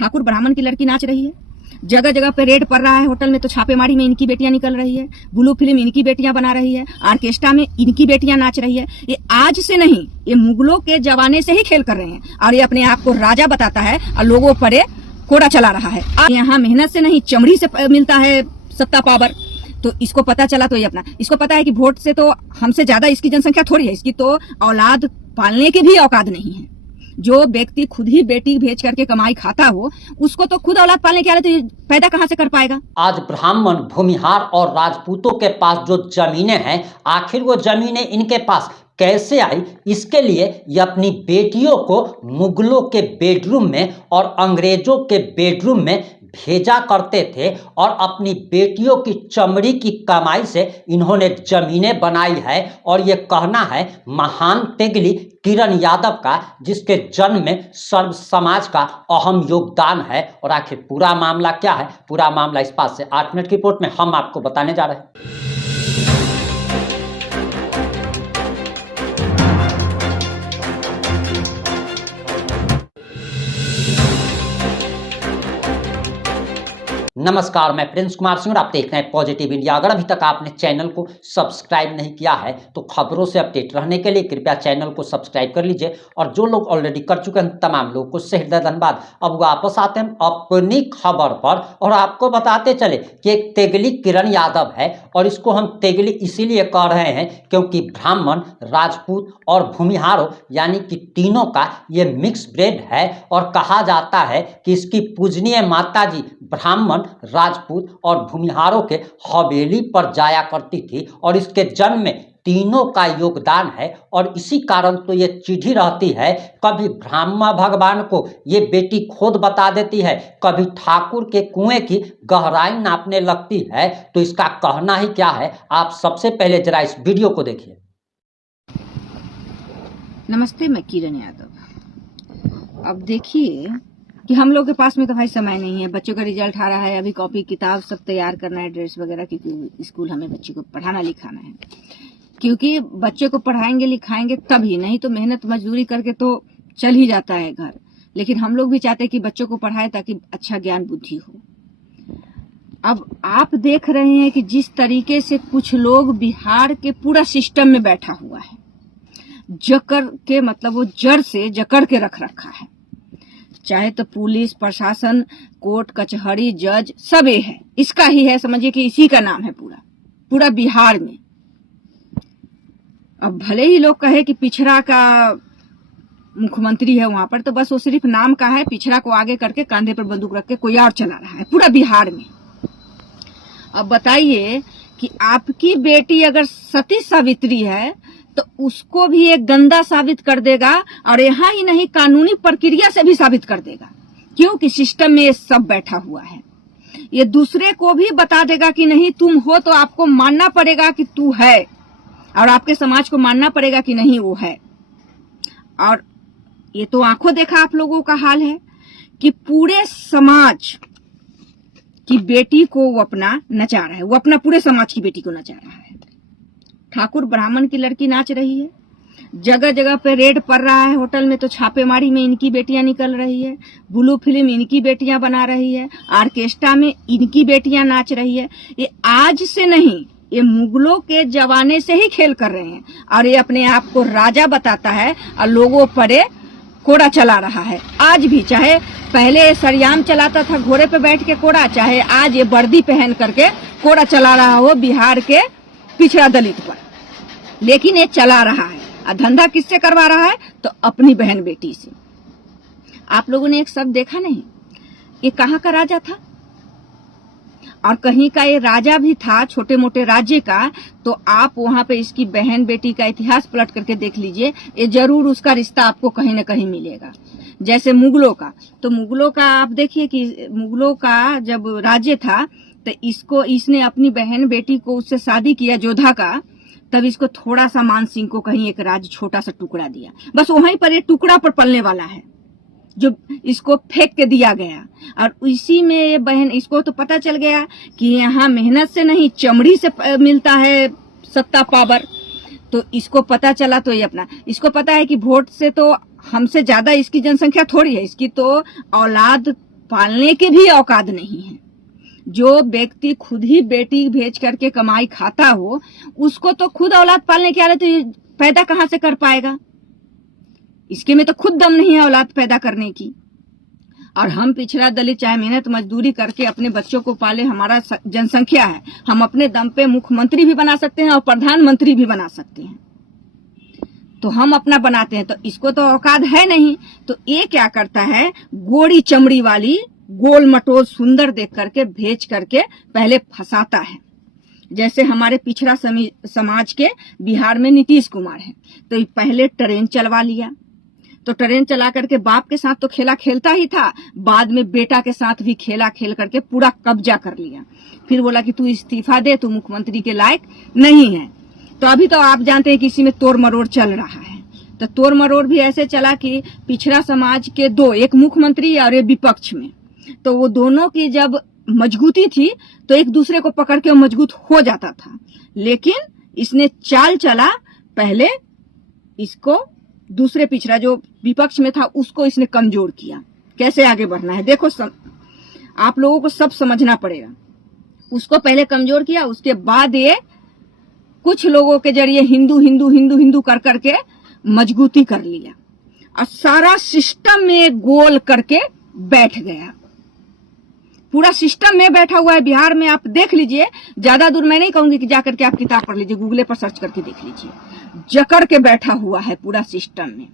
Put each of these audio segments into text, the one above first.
ठाकुर ब्राह्मण की लड़की नाच रही है, जगह जगह पे रेड पड़ रहा है, होटल में तो छापेमारी में इनकी बेटियां निकल रही है, ब्लू फिल्म इनकी बेटियां बना रही है, ऑर्केस्ट्रा में इनकी बेटियां नाच रही है। ये आज से नहीं, ये मुगलों के जमाने से ही खेल कर रहे हैं और ये अपने आप को राजा बताता है और लोगों पर कोड़ा चला रहा है। यहाँ मेहनत से नहीं चमड़ी से मिलता है सत्ता पावर। तो इसको पता चला तो ये अपना, इसको पता है कि वोट से तो हमसे ज्यादा इसकी जनसंख्या थोड़ी है, इसकी तो औलाद पालने की भी औकात नहीं है। जो व्यक्ति खुद ही बेटी भेज करके कमाई खाता हो, उसको तो खुद औलाद पालने की हालत तो पैदा कहां से कर पाएगा। आज ब्राह्मण, भूमिहार और राजपूतों के पास जो जमीनें हैं, आखिर वो जमीनें इनके पास कैसे आई, इसके लिए ये अपनी बेटियों को मुगलों के बेडरूम में और अंग्रेजों के बेडरूम में भेजा करते थे और अपनी बेटियों की चमड़ी की कमाई से इन्होंने जमीनें बनाई है। और ये कहना है महान तेगली किरण यादव का, जिसके जन्म में सर्व समाज का अहम योगदान है। और आखिर पूरा मामला क्या है, पूरा मामला इस 5 से 8 मिनट की रिपोर्ट में हम आपको बताने जा रहे हैं। नमस्कार, मैं प्रिंस कुमार सिंह और आप देख रहे हैं पॉजिटिव इंडिया। अगर अभी तक आपने चैनल को सब्सक्राइब नहीं किया है तो खबरों से अपडेट रहने के लिए कृपया चैनल को सब्सक्राइब कर लीजिए। और जो लोग ऑलरेडी कर चुके हैं तमाम लोगों को सहृदय धन्यवाद। अब वापस आते हैं अपनी खबर पर और आपको बताते चले कि एक तेगली किरण यादव है और इसको हम तेगली इसीलिए कह रहे हैं क्योंकि ब्राह्मण, राजपूत और भूमिहारों यानी कि तीनों का ये मिक्स ब्रेड है। और कहा जाता है कि इसकी पूजनीय माता जी ब्राह्मण, राजपूत और भूमिहारों के हवेली पर जाया करती थी और इसके जन्म में तीनों का योगदान है। और इसी कारण तो ये चिढ़ी रहती है, कभी ब्रह्मा भगवान को ये बेटी खुद बता देती है, कभी ठाकुर के कुएं की गहराई नापने लगती है। तो इसका कहना ही क्या है, आप सबसे पहले जरा इस वीडियो को देखिए। नमस्ते, मैं किरण यादव। अब देखिए कि हम लोग के पास में तो भाई समय नहीं है, बच्चों का रिजल्ट आ रहा है, अभी कॉपी किताब सब तैयार करना है, ड्रेस वगैरह, क्योंकि स्कूल हमें बच्चे को पढ़ाना लिखाना है। क्योंकि बच्चे को पढ़ाएंगे लिखाएंगे तभी, नहीं तो मेहनत मजदूरी करके तो चल ही जाता है घर। लेकिन हम लोग भी चाहते हैं कि बच्चों को पढ़ाए ताकि अच्छा ज्ञान बुद्धि हो। अब आप देख रहे हैं कि जिस तरीके से कुछ लोग बिहार के पूरा सिस्टम में बैठा हुआ है, जकड़ के, मतलब वो जड़ से जकड़ के रख रखा है। चाहे तो पुलिस प्रशासन, कोर्ट कचहरी, जज, सब ये है, इसका ही है, समझिए कि इसी का नाम है पूरा बिहार में। अब भले ही लोग कहे कि पिछड़ा का मुख्यमंत्री है वहां पर, तो बस वो सिर्फ नाम का है, पिछड़ा को आगे करके कांधे पर बंदूक रख के कोई और चला रहा है पूरा बिहार में। अब बताइए कि आपकी बेटी अगर सती सावित्री है तो उसको भी एक गंदा साबित कर देगा, और यहाँ ही नहीं कानूनी प्रक्रिया से भी साबित कर देगा, क्योंकि सिस्टम में ये सब बैठा हुआ है। ये दूसरे को भी बता देगा कि नहीं तुम हो तो आपको मानना पड़ेगा कि तू है, और आपके समाज को मानना पड़ेगा कि नहीं वो है। और ये तो आंखों देखा आप लोगों का हाल है कि पूरे समाज की बेटी को वो अपना नचा रहा है, वो अपना पूरे समाज की बेटी को नचा रहा है। ठाकुर ब्राह्मण की लड़की नाच रही है, जगह जगह पे रेड पड़ रहा है, होटल में तो छापेमारी में इनकी बेटियां निकल रही है, ब्लू फिल्म इनकी बेटियां बना रही है, ऑर्केस्ट्रा में इनकी बेटियां नाच रही है। ये आज से नहीं, ये मुगलों के जमाने से ही खेल कर रहे हैं और ये अपने आप को राजा बताता है और लोगों पर कोड़ा चला रहा है। आज भी, चाहे पहले सरियाम चलाता था घोड़े पे बैठ के कोड़ा, चाहे आज ये वर्दी पहन करके कोड़ा चला रहा हो बिहार के पिछड़ा दलित पर, लेकिन ये चला रहा है। और धंधा किससे करवा रहा है, तो अपनी बहन बेटी से। आप लोगों ने एक शब्द देखा नहीं, ये कहाँ का राजा था और कहीं का ये राजा भी था, छोटे मोटे राज्य का। तो आप वहां पे इसकी बहन बेटी का इतिहास पलट करके देख लीजिए, ये जरूर उसका रिश्ता आपको कहीं न कहीं मिलेगा। जैसे मुगलों का, तो मुगलों का आप देखिए कि मुगलों का जब राज्य था तो इसने अपनी बहन बेटी को उससे शादी किया, जोधा का, तब इसको थोड़ा सा मान सिंह को कहीं एक राज्य छोटा सा टुकड़ा दिया, बस वहीं पर ये टुकड़ा पर पलने वाला है जो इसको फेंक के दिया गया। और इसी में ये बहन, इसको तो पता चल गया कि यहाँ मेहनत से नहीं चमड़ी से मिलता है सत्ता पावर। तो इसको पता चला तो ये अपना, इसको पता है कि वोट से तो हमसे ज्यादा इसकी जनसंख्या थोड़ी है, इसकी तो औलाद पालने के भी औकात नहीं है। जो व्यक्ति खुद ही बेटी भेज करके कमाई खाता हो, उसको तो खुद औलाद पालने की आदत पैदा कहां से कर पाएगा? इसके में तो खुद दम नहीं है औलाद पैदा करने की। और हम पिछड़ा दलित चाहे मेहनत मजदूरी करके अपने बच्चों को पाले, हमारा जनसंख्या है, हम अपने दम पे मुख्यमंत्री भी बना सकते हैं और प्रधानमंत्री भी बना सकते हैं। तो हम अपना बनाते हैं, तो इसको तो औकात है नहीं। तो ये क्या करता है, गोरी चमड़ी वाली गोल मटोल सुंदर देख करके भेज करके पहले फंसाता है। जैसे हमारे पिछड़ा समाज के बिहार में नीतीश कुमार है, तो पहले ट्रेन चलवा लिया, तो ट्रेन चला करके बाप के साथ तो खेला खेलता ही था, बाद में बेटा के साथ भी खेला खेल करके पूरा कब्जा कर लिया। फिर बोला कि तू इस्तीफा दे, तू मुख्यमंत्री के लायक नहीं है। तो अभी तो आप जानते हैं कि इसी में तोड़ मरोड़ चल रहा है। तो तोड़ मरोड़ भी ऐसे चला कि पिछड़ा समाज के दो, एक मुख्यमंत्री और एक विपक्ष में, तो वो दोनों की जब मजबूती थी तो एक दूसरे को पकड़ के मजबूत हो जाता था। लेकिन इसने चाल चला, पहले इसको दूसरे पिछड़ा जो विपक्ष में था उसको इसने कमजोर किया। कैसे आगे बढ़ना है देखो, आप लोगों को सब समझना पड़ेगा। उसको पहले कमजोर किया, उसके बाद ये कुछ लोगों के जरिए हिंदू हिंदू हिंदू हिंदू कर करके मजबूती कर लिया और सारा सिस्टम में गोल करके बैठ गया। पूरा सिस्टम में बैठा हुआ है बिहार में। आप देख लीजिए, ज्यादा दूर मैं नहीं कहूंगी कि जाकर के आप किताब पढ़ लीजिए, गूगल पर सर्च करके देख लीजिए, जकड़ के बैठा हुआ है पूरा सिस्टम में।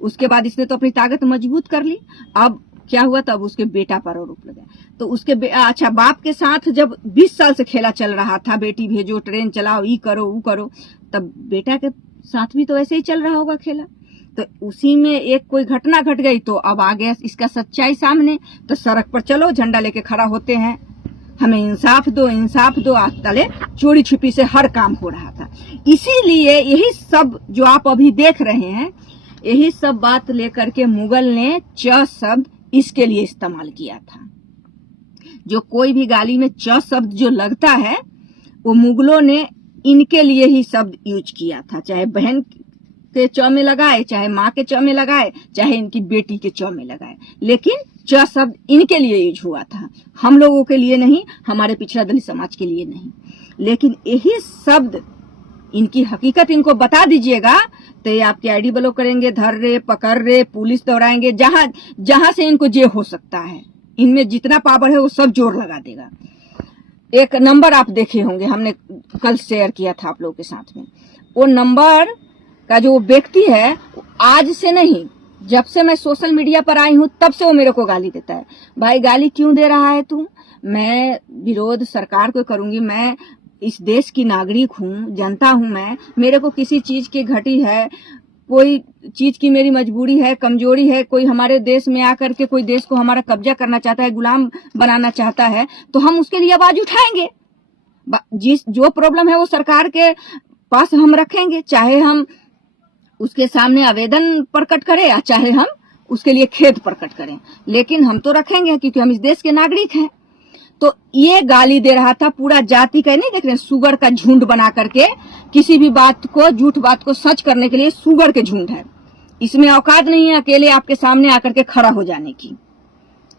उसके बाद इसने तो अपनी ताकत मजबूत कर ली। अब क्या हुआ, तब उसके बेटा पर आरोप लगा। तो उसके अच्छा, बाप के साथ जब 20 साल से खेला चल रहा था, बेटी भेजो, ट्रेन चलाओ, ये करो वो करो, तब बेटा के साथ भी तो ऐसे ही चल रहा होगा खेला। तो उसी में एक कोई घटना घट गई, तो अब आ गया इसका सच्चाई सामने। तो सड़क पर चलो, झंडा लेके खड़ा होते हैं, हमें इंसाफ दो इंसाफ दो। आज तले चोरी छिपी से हर काम हो रहा था। इसीलिए यही सब जो आप अभी देख रहे हैं, यही सब बात लेकर के मुगल ने च शब्द इसके लिए इस्तेमाल किया था। जो कोई भी गाली में च शब्द जो लगता है, वो मुगलों ने इनके लिए ही शब्द यूज किया था। चाहे बहन के च में लगाए, चाहे माँ के च में लगाए, चाहे इनकी बेटी के च में लगाए, लेकिन च शब्द इनके लिए यूज हुआ था, हम लोगों के लिए नहीं, हमारे पिछड़ा दलित समाज के लिए नहीं। लेकिन यही शब्द इनकी हकीकत इनको बता दीजिएगा तो ये आपकी आईडी ब्लॉक करेंगे, धर रहे, पकड़ रहे, पुलिस दौड़ाएंगे, जहां से इनको जे हो सकता है, इनमें जितना पावर है वो सब जोर लगा देगा। एक नंबर आप देखे होंगे, हमने कल शेयर किया था आप लोगों के साथ में। वो नंबर का जो व्यक्ति है, आज से नहीं, जब से मैं सोशल मीडिया पर आई हूं तब से वो मेरे को गाली देता है। भाई गाली क्यों दे रहा है तू? मैं विरोध सरकार को करूंगी, मैं इस देश की नागरिक हूँ, जनता हूँ मैं, मेरे को किसी चीज की घटी है, कोई चीज की मेरी मजबूरी है, कमजोरी है, कोई हमारे देश में आकर के कोई देश को हमारा कब्जा करना चाहता है, गुलाम बनाना चाहता है, तो हम उसके लिए आवाज उठाएंगे। जो प्रॉब्लम है वो सरकार के पास हम रखेंगे, चाहे हम उसके सामने आवेदन प्रकट करें या चाहे हम उसके लिए खेद प्रकट करें, लेकिन हम तो रखेंगे क्योंकि हम इस देश के नागरिक हैं। तो ये गाली दे रहा था, पूरा जाति का, नहीं देख रहे, सुगर का झुंड बना करके, किसी भी बात को, झूठ बात को सच करने के लिए सुगर के झुंड है। इसमें औकात नहीं है अकेले आपके सामने आकर के खड़ा हो जाने की।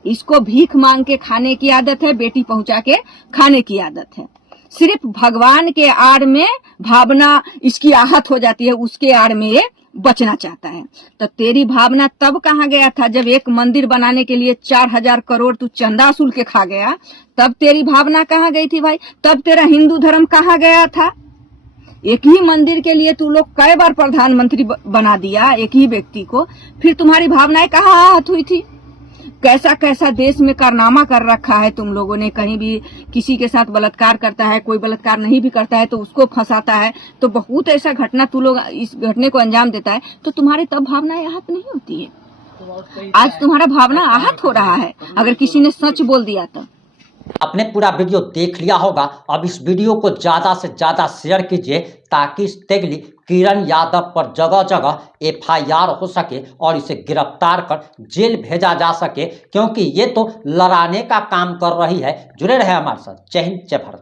इसको भीख मांग के खाने की आदत है, बेटी पहुंचा के खाने की आदत है। सिर्फ भगवान के आड़ में भावना इसकी आहत हो जाती है, उसके आड़ में ये बचना चाहता है। तो तेरी भावना तब कहाँ गया था जब एक मंदिर बनाने के लिए 4000 करोड़ तू चंदा वसूल के खा गया, तब तेरी भावना कहाँ गई थी भाई? तब तेरा हिंदू धर्म कहाँ गया था? एक ही मंदिर के लिए तू लोग कई बार प्रधानमंत्री बना दिया एक ही व्यक्ति को, फिर तुम्हारी भावनाएं कहाँ आहत हुई थी? कैसा कैसा देश में कारनामा कर रखा है तुम लोगों ने। कहीं भी किसी के साथ बलात्कार करता है, कोई बलात्कार नहीं भी करता है तो उसको फंसाता है, तो बहुत ऐसा घटना तू लोग इस घटने को अंजाम देता है, तो तुम्हारी तब भावनाएं आहत नहीं होती है। आज तुम्हारा भावना आहत हो रहा है अगर किसी ने सच बोल दिया तो। आपने पूरा वीडियो देख लिया होगा। अब इस वीडियो को ज़्यादा से ज़्यादा शेयर कीजिए ताकि इस तेगली किरण यादव पर जगह जगह FIR हो सके और इसे गिरफ्तार कर जेल भेजा जा सके, क्योंकि ये तो लड़ाने का काम कर रही है। जुड़े रहे हमारे साथ। जय हिंद, जय भारत।